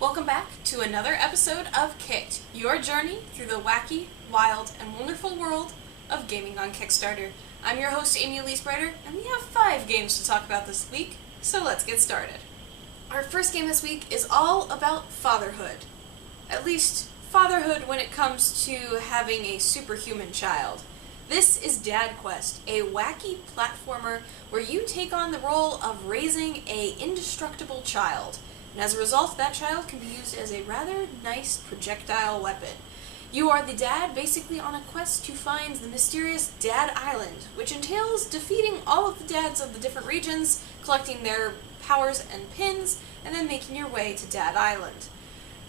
Welcome back to another episode of Kicked, your journey through the wacky, wild, and wonderful world of gaming on Kickstarter. I'm your host, Amy Elise Brighter, and we have 5 games to talk about this week, so let's get started. Our first game this week is all about fatherhood. At least, fatherhood when it comes to having a superhuman child. This is Dad Quest, a wacky platformer where you take on the role of raising an indestructible child. And as a result, that child can be used as a rather nice projectile weapon. You are the dad basically on a quest to find the mysterious Dad Island, which entails defeating all of the dads of the different regions, collecting their powers and pins, and then making your way to Dad Island.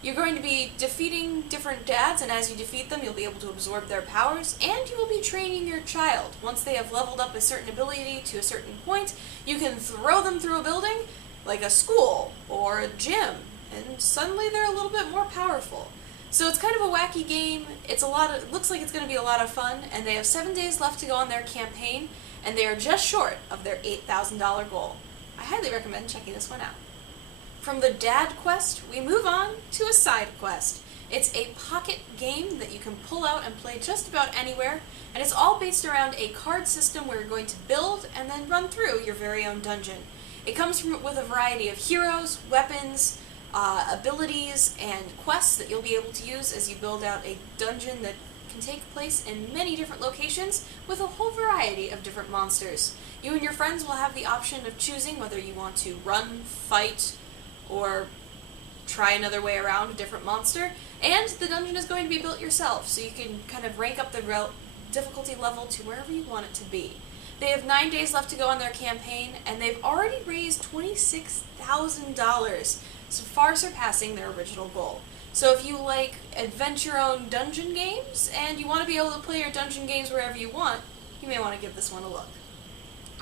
You're going to be defeating different dads, and as you defeat them, you'll be able to absorb their powers, and you will be training your child. Once they have leveled up a certain ability to a certain point, you can throw them through a building, like a school or a gym, and suddenly they're a little bit more powerful. So it's kind of a wacky game. It looks like it's going to be a lot of fun, and they have 7 days left to go on their campaign, and they are just short of their $8,000 goal. I highly recommend checking this one out. From the Dad Quest, we move on to a side quest. It's a pocket game that you can pull out and play just about anywhere, and it's all based around a card system where you're going to build and then run through your very own dungeon. It comes with a variety of heroes, weapons, abilities, and quests that you'll be able to use as you build out a dungeon that can take place in many different locations with a whole variety of different monsters. You and your friends will have the option of choosing whether you want to run, fight, or try another way around a different monster, and the dungeon is going to be built yourself, so you can kind of rank up the difficulty level to wherever you want it to be. They have 9 days left to go on their campaign, and they've already raised $26,000, so far surpassing their original goal. So if you like adventure-owned dungeon games, and you want to be able to play your dungeon games wherever you want, you may want to give this one a look.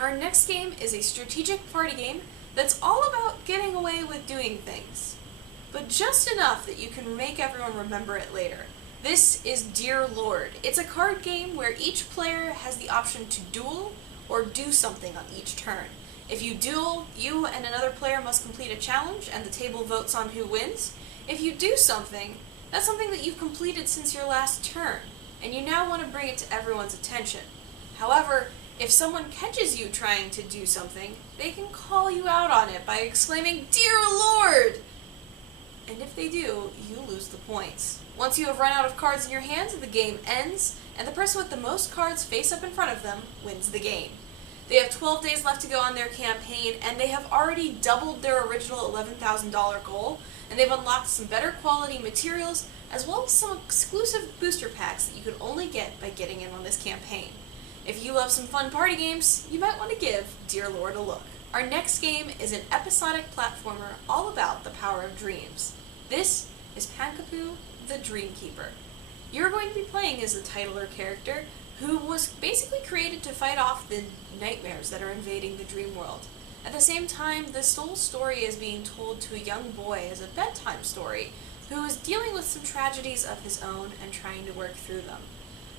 Our next game is a strategic party game that's all about getting away with doing things, but just enough that you can make everyone remember it later. This is Dear Lord. It's a card game where each player has the option to duel or do something on each turn. If you duel, you and another player must complete a challenge, and the table votes on who wins. If you do something, that's something that you've completed since your last turn, and you now want to bring it to everyone's attention. However, if someone catches you trying to do something, they can call you out on it by exclaiming, "Dear Lord!" And if they do, you lose the points. Once you have run out of cards in your hands, the game ends, and the person with the most cards face up in front of them wins the game. They have 12 days left to go on their campaign, and they have already doubled their original $11,000 goal, and they've unlocked some better quality materials, as well as some exclusive booster packs that you can only get by getting in on this campaign. If you love some fun party games, you might want to give Dear Lord a look. Our next game is an episodic platformer all about the power of dreams. This is Pankapu, the Dreamkeeper. You're going to be playing as the titular character, who was basically created to fight off the nightmares that are invading the dream world. At the same time, this whole story is being told to a young boy as a bedtime story, who is dealing with some tragedies of his own and trying to work through them.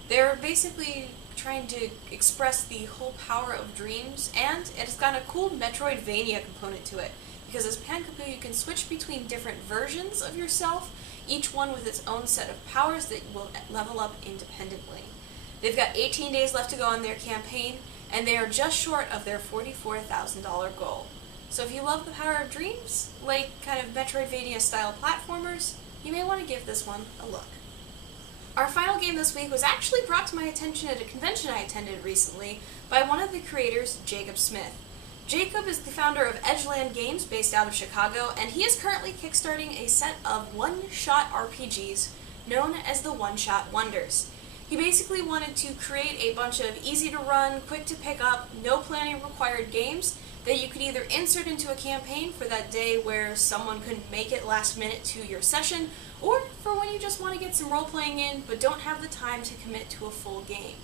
They're basically trying to express the whole power of dreams, and it's got a cool Metroidvania component to it, because as Pankapu you can switch between different versions of yourself, each one with its own set of powers that will level up independently. They've got 18 days left to go on their campaign, and they are just short of their $44,000 goal. So if you love the power of dreams, like kind of Metroidvania-style platformers, you may want to give this one a look. Our final game this week was actually brought to my attention at a convention I attended recently by one of the creators, Jacob Smith. Jacob is the founder of Edgeland Games, based out of Chicago, and he is currently kickstarting a set of one-shot RPGs known as the One-Shot Wonders. He basically wanted to create a bunch of easy-to-run, quick-to-pick-up, no planning required games that you could either insert into a campaign for that day where someone couldn't make it last minute to your session, or for when you just want to get some role-playing in but don't have the time to commit to a full game.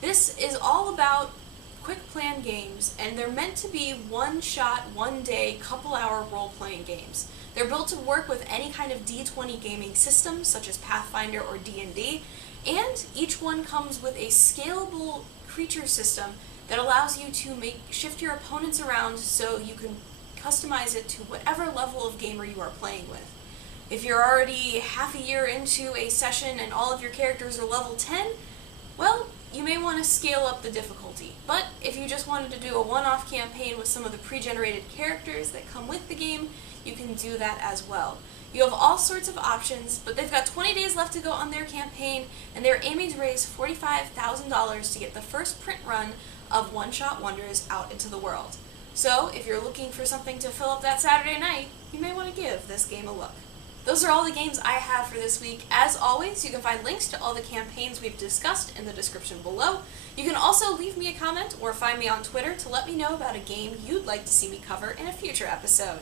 This is all about quick plan games, and they're meant to be one-shot, one-day, couple-hour role-playing games. They're built to work with any kind of D20 gaming system, such as Pathfinder or D&D, and each one comes with a scalable creature system that allows you to shift your opponents around so you can customize it to whatever level of gamer you are playing with. If you're already half a year into a session and all of your characters are level 10, well, you may want to scale up the difficulty. But if you just wanted to do a one-off campaign with some of the pre-generated characters that come with the game, you can do that as well. You have all sorts of options, but they've got 20 days left to go on their campaign, and they're aiming to raise $45,000 to get the first print run of One Shot Wonders out into the world. So, if you're looking for something to fill up that Saturday night, you may want to give this game a look. Those are all the games I have for this week. As always, you can find links to all the campaigns we've discussed in the description below. You can also leave me a comment or find me on Twitter to let me know about a game you'd like to see me cover in a future episode.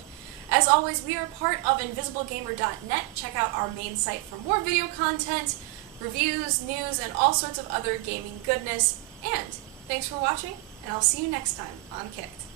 As always, we are part of InvisibleGamer.net. Check out our main site for more video content, reviews, news, and all sorts of other gaming goodness. And thanks for watching, and I'll see you next time on Kicked.